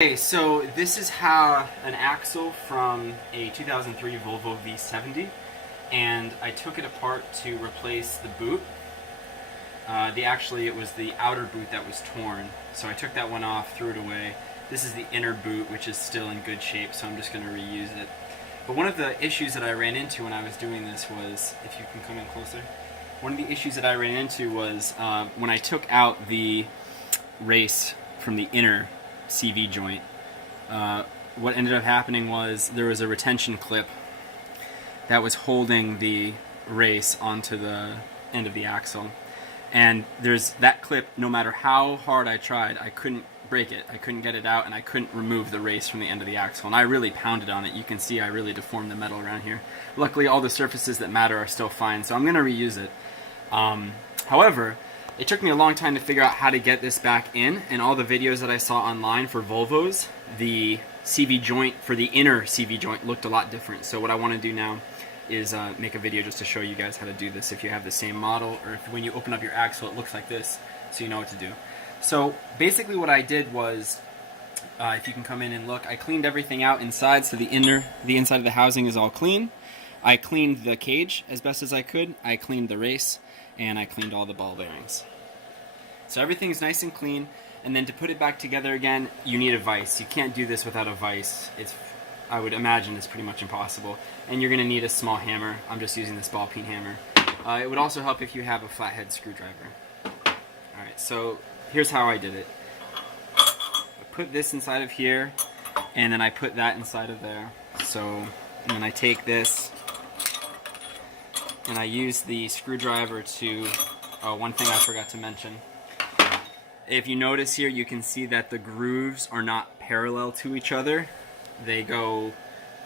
Okay, so this is how an axle from a 2003 Volvo V70, and I took it apart to replace the boot. It was the outer boot that was torn, so I took that one off, threw it away. This is the inner boot, which is still in good shape, so I'm just going to reuse it. But one of the issues that I ran into when I was doing this was, if you can come in closer, one of the issues that I ran into was when I took out the race from the inner CV joint. What ended up happening was there was a retention clip that was holding the race onto the end of the axle, and there's that clip. No matter how hard I tried, I couldn't break it. I couldn't get it out, and I couldn't remove the race from the end of the axle, and I really pounded on it. You can see I really deformed the metal around here. Luckily, all the surfaces that matter are still fine, so I'm going to reuse it. However, it took me a long time to figure out how to get this back in, and all the videos that I saw online for Volvos, the CV joint for the inner CV joint looked a lot different. So what I want to do now is make a video just to show you guys how to do this if you have the same model, or if when you open up your axle it looks like this, so you know what to do. So basically what I did was, if you can come in and look, I cleaned everything out inside, so the inside of the housing is all clean. I cleaned the cage as best as I could, I cleaned the race, and I cleaned all the ball bearings. So everything's nice and clean, and then to put it back together again, you need a vise. You can't do this without a vise. I would imagine it's pretty much impossible. And you're going to need a small hammer. I'm just using this ball peen hammer. It would also help if you have a flathead screwdriver. Alright, so here's how I did it. I put this inside of here, and then I put that inside of there. And then I take this, and I use the screwdriver to, one thing I forgot to mention. If you notice here, you can see that the grooves are not parallel to each other. They go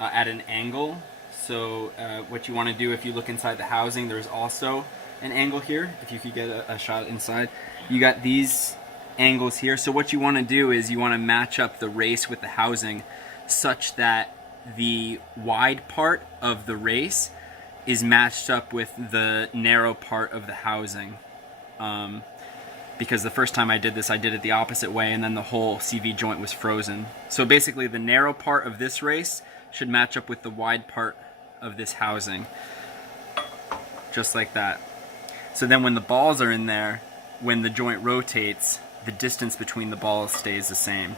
at an angle. So what you want to do, if you look inside the housing, there's also an angle here. If you could get a shot inside. You got these angles here. So what you want to do is you want to match up the race with the housing such that the wide part of the race is matched up with the narrow part of the housing. Because the first time I did this, I did it the opposite way, and then the whole CV joint was frozen. So basically the narrow part of this race should match up with the wide part of this housing. Just like that. So then when the balls are in there, when the joint rotates, the distance between the balls stays the same.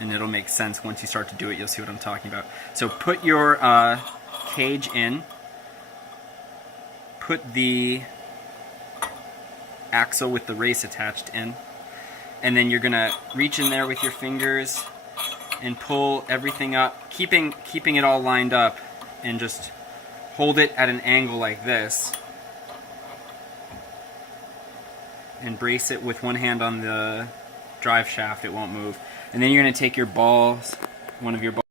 And it'll make sense once you start to do it, you'll see what I'm talking about. So put your cage in. Put the axle with the race attached in, and then you're gonna reach in there with your fingers and pull everything up, keeping it all lined up, and just hold it at an angle like this, and brace it with one hand on the drive shaft. It won't move. And then you're gonna take your balls, one of your balls,